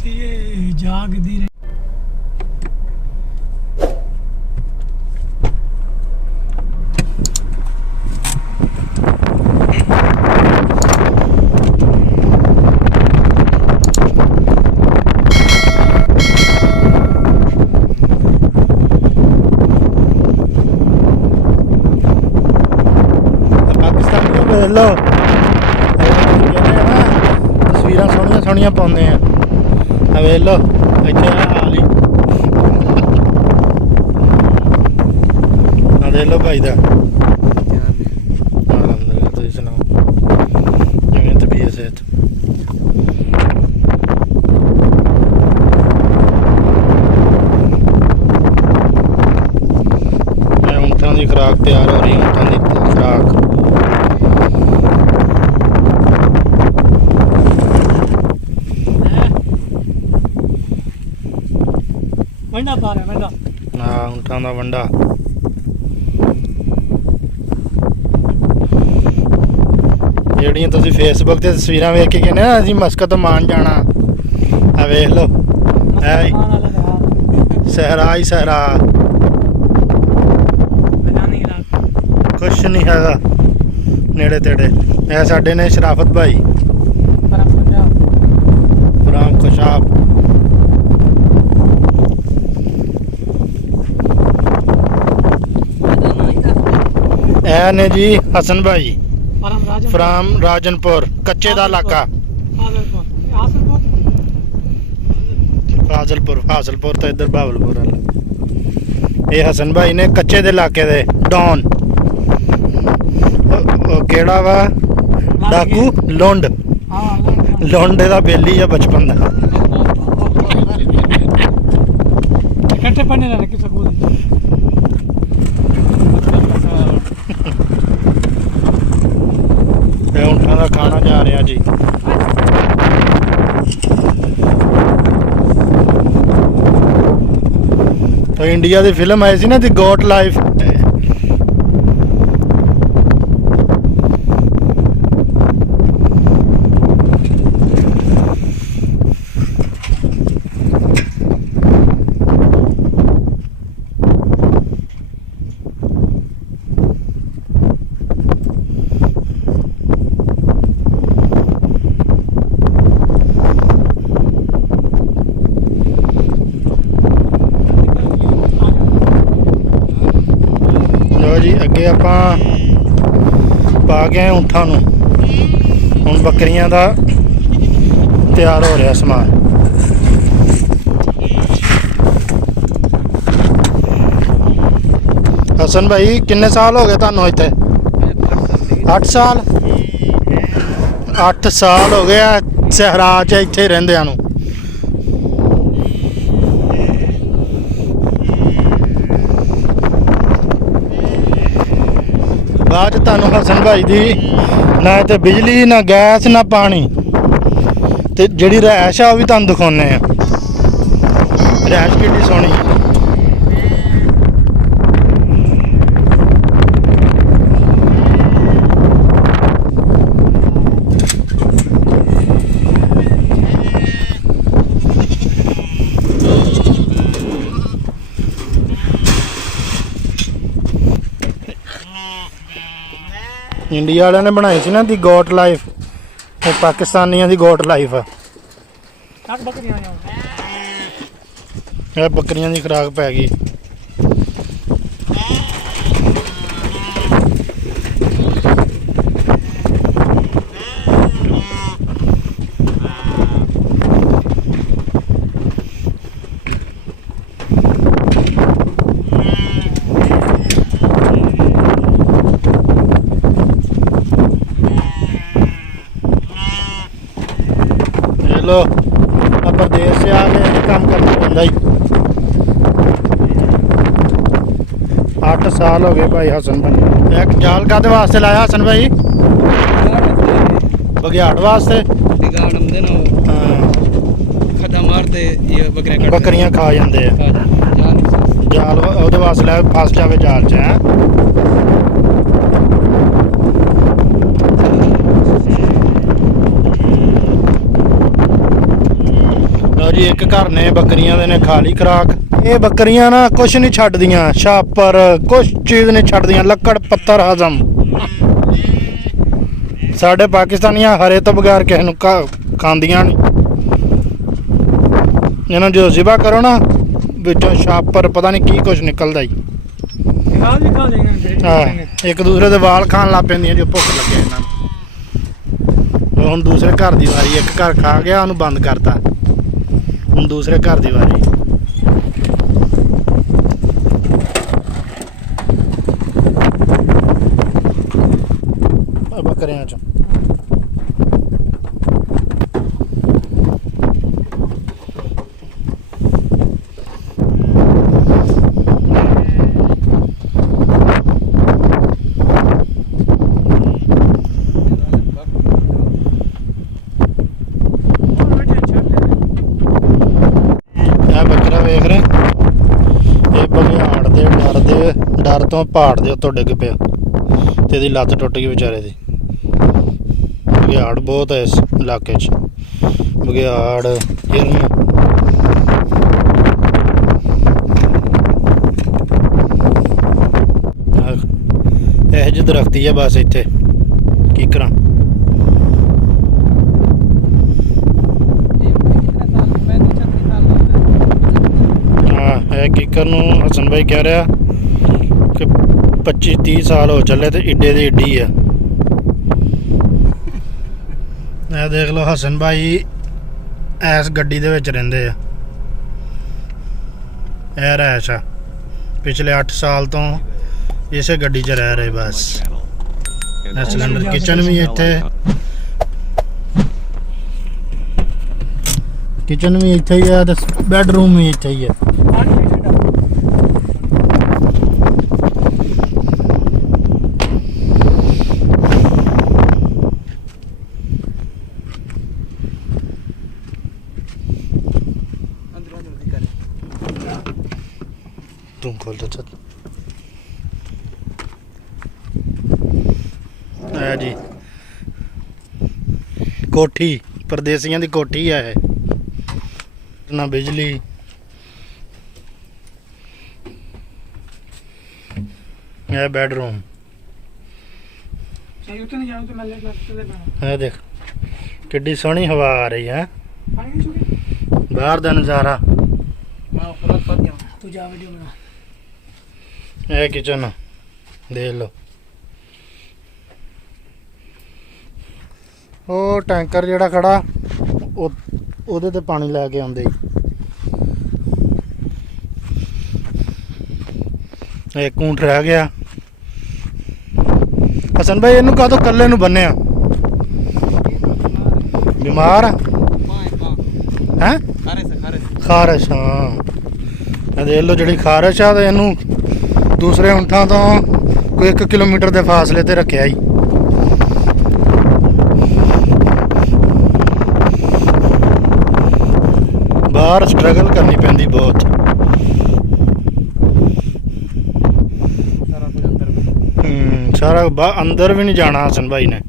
ਸੀ ਇਹ ਜਾਗਦੀ ਰਹੀ। ਲੋ ਤਸਵੀਰਾਂ ਸੋਹਣੀਆਂ ਸੋਹਣੀਆਂ ਪਾਉਂਦੇ ਆ ਵੇਖ ਲੋ ਇੱਥੇ ਹਾਲ ਹੀ ਆ ਦੇਖ ਲੋ ਭਾਈ ਦਾ ਤੁਸੀਂ ਸੁਣਾਓ ਜਿਵੇਂ ਤਬੀਅਤ ਸਿਹਤ ਊਂਠਾਂ ਦੀ ਖੁਰਾਕ ਤਿਆਰ ਹੋ ਰਹੀ ਊਂਠਾਂ ਦੀ ਖੁਰਾਕ ਵੰਡਾ ਪਾ ਰਿਹਾ ਵੰਡਾ ਹਾਂ ਊਂਠਾਂ ਦਾ ਵੰਡਾ ਜਿਹੜੀਆਂ ਤੁਸੀਂ ਫੇਸਬੁੱਕ ਤੇ ਤਸਵੀਰਾਂ ਵੇਖ ਕੇ ਕਹਿੰਦੇ ਨਾ ਅਸੀਂ ਮਸਕਤ ਮਾਨ ਜਾਣਾ ਆ ਵੇਖ ਲਓ ਸਹਿਰਾ ਹੀ ਸਹਿਰਾ ਕੁਛ ਨਹੀਂ ਹੈਗਾ ਨੇੜੇ ਤੇੜੇ ਇਹ ਸਾਡੇ ਨੇ ਸ਼ਰਾਫਤ ਭਾਈ ਰਾਮ ਖੁਸ਼ਾਬ ਇਹ ਨੇ ਜੀ ਹਸਨ ਭਾਈ ਫਰਾਮ ਰਾਜਨਪੁਰ ਕੱਚੇ ਦਾ ਇਲਾਕਾ ਫਾਜ਼ਲਪੁਰ ਤੋਂ ਇੱਧਰ ਬਾਵਲਪੁਰ ਵਾਲਾ ਇਹ ਹਸਨ ਭਾਈ ਨੇ ਕੱਚੇ ਦੇ ਇਲਾਕੇ ਦੇ ਡੌਨ ਉਹ ਕਿਹੜਾ ਵਾ ਡਾਕੂ ਲੁੰਡ ਲੁੰਡ ਦਾ ਬੇਲੀ ਆ ਬਚਪਨ ਦਾ ਇਕੱਠੇ ਪੜਨੇ ਨਾ ਕਿਸੇ ਬੋਲ ਇਹ ਊਂਠਾਂ ਦਾ ਖਾਣਾ ਜਾ ਰਿਹਾ ਜੀ ਤਾਂ ਇੰਡੀਆ ਦੀ ਫਿਲਮ ਆਈ ਸੀ ਨਾ ਦੀ ਗੋਟ ਲਾਈਫ ਜੀ ਅੱਗੇ ਆਪਾਂ ਪਾ ਗਏ ਊਂਠਾਂ ਨੂੰ ਹੁਣ ਬੱਕਰੀਆਂ ਦਾ ਤਿਆਰ ਹੋ ਰਿਹਾ ਸਮਾਨ ਹਸਨ ਭਾਈ ਕਿੰਨੇ ਸਾਲ ਹੋ ਗਏ ਤੁਹਾਨੂੰ ਇੱਥੇ 8 ਸਾਲ 8 ਸਾਲ ਹੋ ਗਏ ਸਹਿਰਾ 'ਚ ਇੱਥੇ ਰਹਿੰਦਿਆਂ ਨੂੰ ਬਾਅਦ ਤੁਹਾਨੂੰ ਹਸਨ ਭਾਈ ਦੀ ਨਾ ਤੇ ਬਿਜਲੀ ਨਾ ਗੈਸ ਨਾ ਪਾਣੀ ਤੇ ਜਿਹੜੀ ਰਿਹਾਇਸ਼ ਆ ਉਹ ਵੀ ਤੁਹਾਨੂੰ ਦਿਖਾਉਂਦੇ ਆ ਰਿਹਾਇਸ਼ ਕਿੰਨੀ ਸੋਹਣੀ ਇੰਡੀਆ ਵਾਲਿਆਂ ਨੇ ਬਣਾਈ ਸੀ ਨਾ ਦੀ ਗੋਟ ਲਾਈਫ ਤੇ ਪਾਕਿਸਤਾਨੀਆਂ ਦੀ ਗੋਟ ਲਾਈਫ ਆ ਇਹ ਬੱਕਰੀਆਂ ਦੀ ਖੁਰਾਕ ਪੈ ਗਈ ਲੋ ਆ ਪ੍ਰਦੇਸ਼ से आके काम करना पैंदा ही 8 साल हो गए भाई हसन भाई एक जाल कादे वास्ते लाया हसन भाई बघियाड़ वास्ते खड्डा मारते ये बकरियां खा जाते हैं जाल ਉਹਦੇ ਵਾਸਤੇ ਲਾਇਆ ਫਸ ਜਾਵੇ ਜਾਲ 'ਚ ਹੈ ਲਓ ਜੀ ਇੱਕ ਘਰ ਨੇ ਬੱਕਰੀਆਂ ਦੇ ਨੇ ਖਾ ਲਈ ਖੁਰਾਕ। ਇਹ ਬੱਕਰੀਆਂ ਨਾ ਕੁਛ ਨਹੀਂ ਛੱਡਦੀਆਂ, ਛਾਪਰ ਕੁਛ ਚੀਜ਼ ਨਹੀਂ ਛੱਡਦੀਆਂ, ਲੱਕੜ ਪੱਤਰ ਹਜ਼ਮ। ਸਾਡੇ ਪਾਕਿਸਤਾਨੀਆਂ ਹਰੇ ਤੋਂ ਬਗੈਰ ਕਿਸੇ ਨੂੰ ਖਾਂਦੀਆਂ ਨਹੀਂ। ਇਹਨਾਂ ਜੋ ਜ਼ਿਬਾ ਕਰੋ ਨਾ ਵਿੱਚੋਂ ਛਾਪਰ ਪਤਾ ਨਹੀਂ ਕੀ ਕੁਛ ਨਿਕਲਦਾ ਜੀ। ਨਿਕਾਲ ਵੀ ਖਾ ਲੈਂਗੇ ਹਾਂ, ਇੱਕ ਦੂਸਰੇ ਦੇ ਵਾਲ ਖਾਣ ਲੱਗ ਪੈਂਦੀਆਂ ਜੋ ਭੁੱਖ ਲੱਗੇ ਇਹਨਾਂ ਨੂੰ। ਹੁਣ ਦੂਸਰੇ ਘਰ ਦੀ ਵਾਰੀ, ਇੱਕ ਘਰ ਖਾ ਗਿਆ ਉਹਨੂੰ ਬੰਦ ਕਰਤਾ, ਹੁਣ ਦੂਸਰੇ ਘਰ ਦੀ ਵਾਰੀ। ਬੱਕਰਿਆਂ ਚ ਡਰ ਤੋਂ ਪਹਾੜ ਦੇ ਉੱਤੋਂ ਡਿੱਗ ਪਿਆ ਤੇ ਇਹਦੀ ਲੱਤ ਟੁੱਟ ਗਈ ਵਿਚਾਰੇ ਦੀ। ਬਘਿਆੜ ਬਹੁਤ ਹੈ ਇਸ ਇਲਾਕੇ 'ਚ, ਬਘਿਆੜ, ਹਿਰਨ। ਇਹੋ ਜਿਹੀ ਦਰਖਤੀ ਆ ਬਸ ਇੱਥੇ, ਕੀ ਕਰਾਂ। ਹਾਂ, ਇਹ ਕੀਕਰ ਨੂੰ ਹਸਨ ਭਾਈ ਕਹਿ ਰਿਹਾ ਕਿ 25-30 ਸਾਲ ਹੋ ਚੱਲੇ ਤੇ ਏਡੇ ਦੀ ਏਡੀ ਆ। ਇਹ ਦੇਖ ਲਓ ਹਸਨ ਭਾਈ ਇਸ ਗੱਡੀ ਦੇ ਵਿੱਚ ਰਹਿੰਦੇ ਆ। ਇਹ ਰਹਿਸ਼ ਆ, ਪਿਛਲੇ 8 ਸਾਲ ਤੋਂ ਇਸੇ ਗੱਡੀ 'ਚ ਰਹਿ ਰਹੇ ਬਸ। ਇਹ ਸਿਲੰਡਰ ਕਿਚਨ ਵੀ ਇੱਥੇ, ਕਿਚਨ ਵੀ ਇੱਥੇ ਹੀ ਆ ਤੇ ਬੈਡਰੂਮ ਵੀ ਇੱਥੇ ਹੀ ਆ। ਤੂੰ ਖੋਲ ਦੇ ਛੱਤ। ਆ ਜੀ ਕੋਠੀ, ਪਰਦੇਸੀਆਂ ਦੀ ਕੋਠੀ ਆ ਇਹ। ਨਾ ਬਿਜਲੀ, ਇਹ ਬੈਡਰੂਮ। ਇਹ ਦੇਖ ਕਿੱਡੀ ਸੋਹਣੀ ਹਵਾ ਆ ਰਹੀ ਹੈ, ਬਾਹਰ ਦਾ ਨਜ਼ਾਰਾ। ਇਹ ਕਿਚਨ ਦੇਖ ਲਓ। ਉਹ ਟੈਂਕਰ ਜਿਹੜਾ ਖੜਾ ਉਹਦੇ ਤੇ ਪਾਣੀ ਲੈ ਕੇ ਆਉਂਦੇ। ਇੱਕ ਊਂਠ ਰਹਿ ਗਿਆ। ਹਸਨ ਭਾਈ ਇਹਨੂੰ ਕਾਹਤੋਂ ਇਕੱਲੇ ਨੂੰ ਬੰਨਿਆ? ਬਿਮਾਰ ਆ ਹੈ? ਖਾਰਿਸ਼। ਹਾਂ, ਇਹ ਦੇਖ ਲਓ ਜਿਹੜੀ ਖਾਰਿਸ਼ ਆ ਤੇ ਇਹਨੂੰ ਦੂਸਰੇ ਊਂਠਾਂ ਤੋਂ ਕੋਈ 1 ਕਿਲੋਮੀਟਰ ਦੇ ਫਾਸਲੇ ਤੇ ਰੱਖਿਆ ਹੀ। ਬਾਹਰ ਸਟਰਗਲ ਕਰਨੀ ਪੈਂਦੀ ਬਹੁਤ। ਸਾਰਾ ਅੰਦਰ ਵੀ ਨਹੀਂ ਜਾਣਾ ਹਸਨ ਭਾਈ ਨੇ।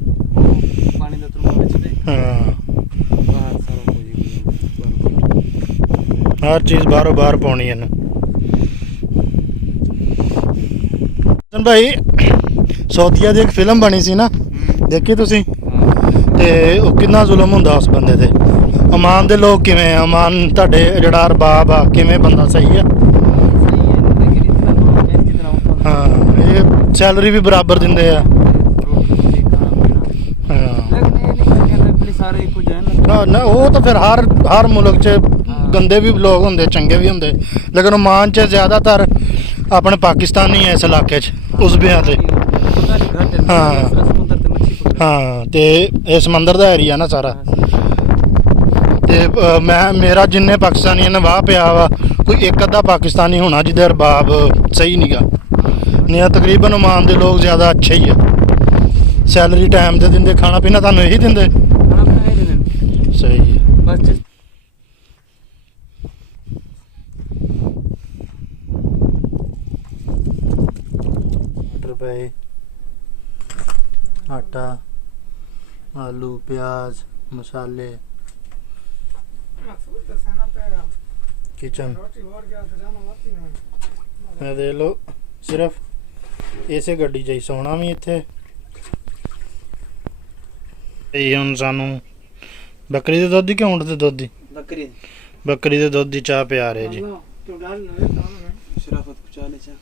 ਹਾਂ, ਹਰ ਚੀਜ਼ ਬਾਹਰੋਂ ਬਾਹਰ ਪਾਉਣੀ ਇਹਨੂੰ। ਹਸਨ ਭਾਈ ਸੌਦੀਆ ਦੀ ਇੱਕ ਫਿਲਮ ਬਣੀ ਸੀ ਨਾ, ਦੇਖੀ ਤੁਸੀਂ? ਤੇ ਉਹ ਕਿੰਨਾ ਜ਼ੁਲਮ ਹੁੰਦਾ ਉਸ ਬੰਦੇ ਤੇ। ਅਮਾਨ ਦੇ ਲੋਕ ਕਿਵੇਂ ਆ? ਅਮਾਨ ਤੁਹਾਡੇ ਜਿਹੜਾ ਅਰਬਾਬ ਆ ਕਿਵੇਂ ਬੰਦਾ ਸਹੀ ਆ? ਹਾਂ, ਇਹ ਸੈਲਰੀ ਵੀ ਬਰਾਬਰ ਦਿੰਦੇ ਆ। ਹਾਂ ਨਾ, ਉਹ ਤਾਂ ਫਿਰ ਹਰ ਮੁਲਕ 'ਚ ਗੰਦੇ ਵੀ ਲੋਕ ਹੁੰਦੇ, ਚੰਗੇ ਵੀ ਹੁੰਦੇ, ਲੇਕਿਨ ਓਮਾਨ 'ਚ ਜ਼ਿਆਦਾਤਰ ਆਪਣੇ ਪਾਕਿਸਤਾਨੀ ਹੈ ਇਸ ਇਲਾਕੇ 'ਚ, ਉਜ਼ਬਿਆਂ ਤੇ। ਹਾਂ, ਤੇ ਇਹ ਸਮੁੰਦਰ ਦਾ ਏਰੀਆ ਨਾ ਸਾਰਾ। ਤੇ ਮੇਰਾ ਜਿੰਨੇ ਪਾਕਿਸਤਾਨੀਆਂ ਨੇ ਵਾਹ ਪਿਆ ਵਾ, ਕੋਈ ਇੱਕ ਅੱਧਾ ਪਾਕਿਸਤਾਨੀ ਹੋਣਾ ਜਿਹਦੇ ਅਰਬਾਬ ਸਹੀ ਨੀਗਾ, ਨਹੀਂ ਤਕਰੀਬਨ ਓਮਾਨ ਦੇ ਲੋਕ ਜ਼ਿਆਦਾ ਅੱਛੇ ਹੀ ਆ। ਸੈਲਰੀ ਟਾਈਮ ਤੇ ਦਿੰਦੇ, ਖਾਣਾ ਪੀਣਾ ਤੁਹਾਨੂੰ ਇਹੀ ਦਿੰਦੇ। ਸਹੀ ਹੈ। रुपए, आटा, आलू, प्याज, मसाले। किचन ਇਹ ਦੇਖ ਲਓ ਸਿਰਫ ਇਸੇ ਗੱਡੀ 'ਚ ਹੀ ਸੌਣਾ ਵੀ ਇੱਥੇ। ਇਹ ਹੁਣ ਸਾਨੂੰ ਬੱਕਰੀ ਦੇ ਦੁੱਧ ਦੀ ਕਿ ਊਂਠ ਦੇ ਦੁੱਧ ਦੀ? बकरी ਦੇ ਦੁੱਧ ਦੀ ਚਾਹ ਪਿਆ ਰਹੇ ਜੀ। शराफत को चाले चा